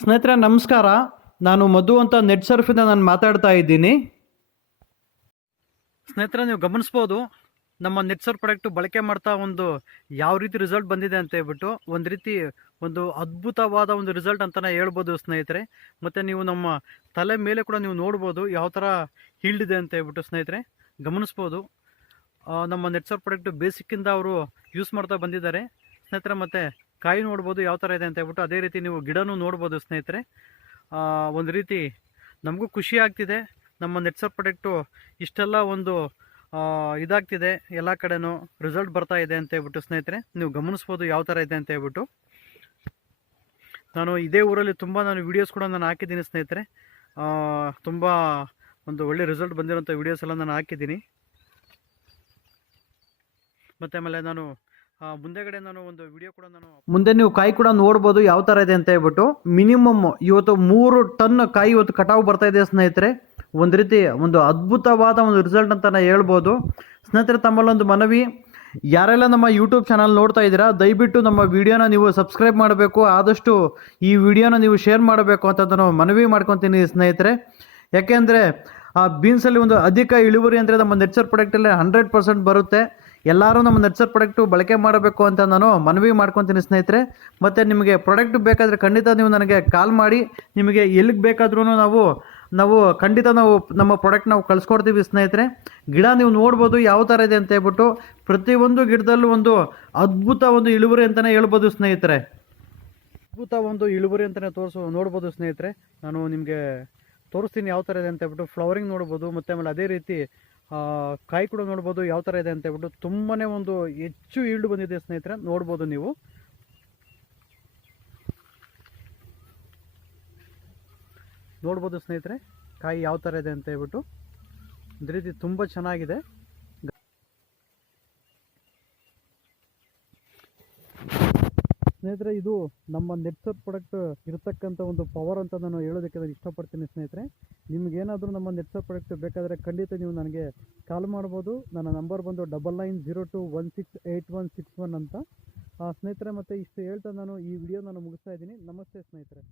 ಸ್ನೇಹಿತರೆ, ನಮಸ್ಕಾರ. ನಾನು ಮಧು ಅಂತ ನೆಟ್ ಸರ್ಫಿಂದ ನಾನು ಮಾತಾಡ್ತಾ ಇದ್ದೀನಿ. ಸ್ನೇಹಿತರೆ, ನೀವು ಗಮನಿಸ್ಬೋದು, ನಮ್ಮ ನೆಟ್ ಸರ್ಫ್ ಪ್ರಾಡಕ್ಟ್ ಬಳಕೆ ಮಾಡ್ತಾ ಒಂದು ಯಾವ ರೀತಿ ರಿಸಲ್ಟ್ ಬಂದಿದೆ ಅಂತ ಹೇಳ್ಬಿಟ್ಟು ಒಂದು ರೀತಿ ಒಂದು ಅದ್ಭುತವಾದ ಒಂದು ರಿಸಲ್ಟ್ ಅಂತಲೇ ಹೇಳ್ಬೋದು ಸ್ನೇಹಿತರೆ. ಮತ್ತು ನೀವು ನಮ್ಮ ತಲೆ ಮೇಲೆ ಕೂಡ ನೀವು ನೋಡ್ಬೋದು ಯಾವ ಥರ ಹೀಲ್ಡ್ ಇದೆ ಅಂತ ಹೇಳ್ಬಿಟ್ಟು ಸ್ನೇಹಿತರೆ. ಗಮನಿಸ್ಬೋದು. ನಮ್ಮ ನೆಟ್ ಸರ್ಫ್ ಪ್ರಾಡಕ್ಟ್ ಬೇಸಿಕ್ಕಿಂದ ಅವರು ಯೂಸ್ ಮಾಡ್ತಾ ಬಂದಿದ್ದಾರೆ. ಸ್ನೇಹಿತರೆ, ಮತ್ತು ಕಾಯಿ ನೋಡ್ಬೋದು ಯಾವ ಥರ ಇದೆ ಅಂತ ಹೇಳ್ಬಿಟ್ಟು ಅದೇ ರೀತಿ ನೀವು ಗಿಡನೂ ನೋಡ್ಬೋದು ಸ್ನೇಹಿತರೆ. ಒಂದು ರೀತಿ ನಮಗೂ ಖುಷಿ ಆಗ್ತಿದೆ. ನಮ್ಮ ನೆಟ್ಸಪ್ ಪ್ರಾಡಕ್ಟು ಇಷ್ಟೆಲ್ಲ ಒಂದು ಇದಾಗ್ತಿದೆ ಎಲ್ಲ ಕಡೆನೂ ರಿಸಲ್ಟ್ ಬರ್ತಾ ಇದೆ ಅಂತ ಹೇಳ್ಬಿಟ್ಟು ಸ್ನೇಹಿತರೆ, ನೀವು ಗಮನಿಸ್ಬೋದು ಯಾವ ಥರ ಇದೆ ಅಂತ ಹೇಳ್ಬಿಟ್ಟು. ನಾನು ಇದೇ ಊರಲ್ಲಿ ತುಂಬ ನಾನು ವೀಡಿಯೋಸ್ ಕೂಡ ನಾನು ಹಾಕಿದ್ದೀನಿ ಸ್ನೇಹಿತರೆ. ತುಂಬ ಒಂದು ಒಳ್ಳೆ ರಿಸಲ್ಟ್ ಬಂದಿರೋಂಥ ವೀಡಿಯೋಸ್ ಎಲ್ಲ ನಾನು ಹಾಕಿದ್ದೀನಿ. ಮತ್ತು ಆಮೇಲೆ ನಾನು ಮುಂದೆಗಡೆ ನಾನು ಒಂದು ವಿಡಿಯೋ ಕೂಡ ನಾನು ಮುಂದೆ ನೀವು ಕಾಯಿ ಕೂಡ ನೋಡ್ಬೋದು ಯಾವ ಥರ ಇದೆ ಅಂತ ಹೇಳ್ಬಿಟ್ಟು ಮಿನಿಮಮ್ ಇವತ್ತು ಮೂರು ಟನ್ ಕಾಯಿ ಇವತ್ತು ಕಟಾವು ಬರ್ತಾ ಇದೆ ಸ್ನೇಹಿತರೆ. ಒಂದು ರೀತಿ ಒಂದು ಅದ್ಭುತವಾದ ಒಂದು ರಿಸಲ್ಟ್ ಅಂತ ಹೇಳ್ಬೋದು. ಸ್ನೇಹಿತರೆ ತಮ್ಮಲ್ಲೊಂದು ಮನವಿ. ಯಾರೆಲ್ಲ ನಮ್ಮ ಯೂಟ್ಯೂಬ್ ಚಾನಲ್ ನೋಡ್ತಾ ಇದ್ದೀರಾ, ದಯವಿಟ್ಟು ನಮ್ಮ ವಿಡಿಯೋನ ನೀವು ಸಬ್ಸ್ಕ್ರೈಬ್ ಮಾಡಬೇಕು. ಆದಷ್ಟು ಈ ವಿಡಿಯೋನ ನೀವು ಶೇರ್ ಮಾಡಬೇಕು ಅಂತ ನಾನು ಮನವಿ ಮಾಡ್ಕೊತೀನಿ ಸ್ನೇಹಿತರೆ. ಯಾಕೆಂದರೆ, ಆ ಬೀನ್ಸಲ್ಲಿ ಒಂದು ಅಧಿಕ ಇಳುವರಿ ಅಂದರೆ ನಮ್ಮ ನೆಟ್ಸರ್ ಪ್ರಾಡಕ್ಟಲ್ಲಿ ಹಂಡ್ರೆಡ್ ಪರ್ಸೆಂಟ್ ಬರುತ್ತೆ. ಎಲ್ಲರೂ ನಮ್ಮ ನೆಚ್ಚರ್ ಪ್ರಾಡಕ್ಟು ಬಳಕೆ ಮಾಡಬೇಕು ಅಂತ ನಾನು ಮನವಿ ಮಾಡ್ಕೊತೀನಿ ಸ್ನೇಹಿತರೆ. ಮತ್ತು ನಿಮಗೆ ಪ್ರಾಡಕ್ಟ್ ಬೇಕಾದರೆ ಖಂಡಿತ ನೀವು ನನಗೆ ಕಾಲ್ ಮಾಡಿ. ನಿಮಗೆ ಎಲ್ಲಿಗೆ ಬೇಕಾದ್ರೂ ನಾವು ನಾವು ಖಂಡಿತ ನಾವು ನಮ್ಮ ಪ್ರಾಡಕ್ಟ್ ನಾವು ಕಳಿಸ್ಕೊಡ್ತೀವಿ ಸ್ನೇಹಿತರೆ. ಗಿಡ ನೀವು ನೋಡ್ಬೋದು ಯಾವ ಥರ ಇದೆ ಅಂತ ಹೇಳ್ಬಿಟ್ಟು ಪ್ರತಿಯೊಂದು ಗಿಡದಲ್ಲೂ ಒಂದು ಅದ್ಭುತ ಒಂದು ಇಳುವರಿ ಅಂತಲೇ ಹೇಳ್ಬೋದು ಸ್ನೇಹಿತರೆ. ಅದ್ಭುತ ಒಂದು ಇಳುವರಿ ಅಂತಲೇ ತೋರಿಸು, ನೋಡ್ಬೋದು ಸ್ನೇಹಿತರೆ. ನಾನು ನಿಮಗೆ ತೋರಿಸ್ತೀನಿ ಯಾವ ಥರ ಇದೆ ಅಂತ ಹೇಳ್ಬಿಟ್ಟು ಫ್ಲವರಿಂಗ್ ನೋಡ್ಬೋದು. ಮತ್ತು ಆಮೇಲೆ ಅದೇ ರೀತಿ ಕಾಯಿ ಕೂಡ ನೋಡ್ಬೋದು ಯಾವ ಥರ ಇದೆ ಅಂತ ಹೇಳ್ಬಿಟ್ಟು ತುಂಬಾ ಒಂದು ಹೆಚ್ಚು ಈಲ್ಡ್ ಬಂದಿದೆ ಸ್ನೇಹಿತರೆ, ನೋಡ್ಬೋದು ನೀವು. ನೋಡ್ಬೋದು ಸ್ನೇಹಿತರೆ ಕಾಯಿ ಯಾವ ಥರ ಇದೆ ಅಂತ ಹೇಳ್ಬಿಟ್ಟು. ಒಂದು ರೀತಿ ತುಂಬ ಚೆನ್ನಾಗಿದೆ. ಸ್ನೇಹಿತರೆ, ಇದು ನಮ್ಮ ನೆಟ್ಸರ್ ಪ್ರಾಡಕ್ಟ್ ಇರತಕ್ಕಂಥ ಒಂದು ಪವರ್ ಅಂತ ನಾನು ಹೇಳೋದಕ್ಕೆ ನಾನು ಇಷ್ಟಪಡ್ತೀನಿ ಸ್ನೇಹಿತರೆ. ನಿಮ್ಗೇನಾದರೂ ನಮ್ಮ ನೆಟ್ಸರ್ ಪ್ರಾಡಕ್ಟ್ ಬೇಕಾದರೆ ಖಂಡಿತ ನೀವು ನನಗೆ ಕಾಲ್ ಮಾಡ್ಬೋದು. ನನ್ನ ನಂಬರ್ ಬಂದು double nine zero two one six eight one six one ಅಂತ. ಸ್ನೇಹಿತರೆ, ಮತ್ತು ಇಷ್ಟು ಹೇಳ್ತಾ ನಾನು ಈ ವಿಡಿಯೋ ನಾನು ಮುಗಿಸ್ತಾ ಇದ್ದೀನಿ. ನಮಸ್ತೆ ಸ್ನೇಹಿತರೆ.